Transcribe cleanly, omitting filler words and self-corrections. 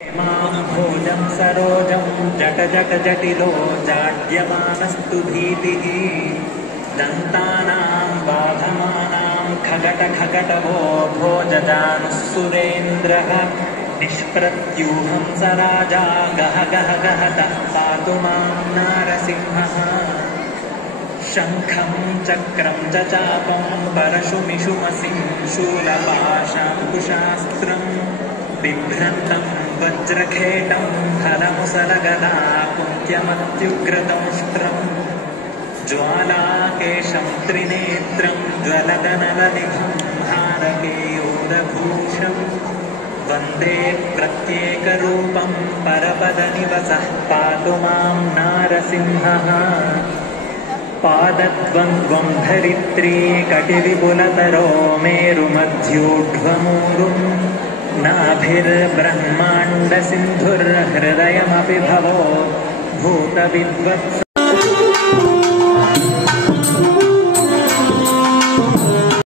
भोजं सरोजं जट जट जटिलो जाड्यमानस्तु भीतिः दन्तानां बाधमानां खगट खगटवो भोजजानुः सुरेन्द्रः निष्प्रत्यूहं स राजा गह गह गहतः पातु मां नारसिंहः शङ्खं चक्रं च चापं परशुमिषुमसिं शूलपाशाङ्कुशास्त्रं बिभ्रन्तं वज्रखेटं फलमुसलगदा कुन्त्यमत्युग्रदंष्ट्रम् ज्वालाकेशं त्रिनेत्रं ज्वलदनलनिभं हारकेयोरभूषं वन्दे प्रत्येकरूपं परपदनिवसः पातु मां नारसिंहः पादद्वन्द्वं धरित्री कटिविपुलतरो मेरुमध्योढ्वमूरुम् नाभिर्ब्रह्माण्डसिन्धुर्हृदयमपि भवो भूतविद्वत्स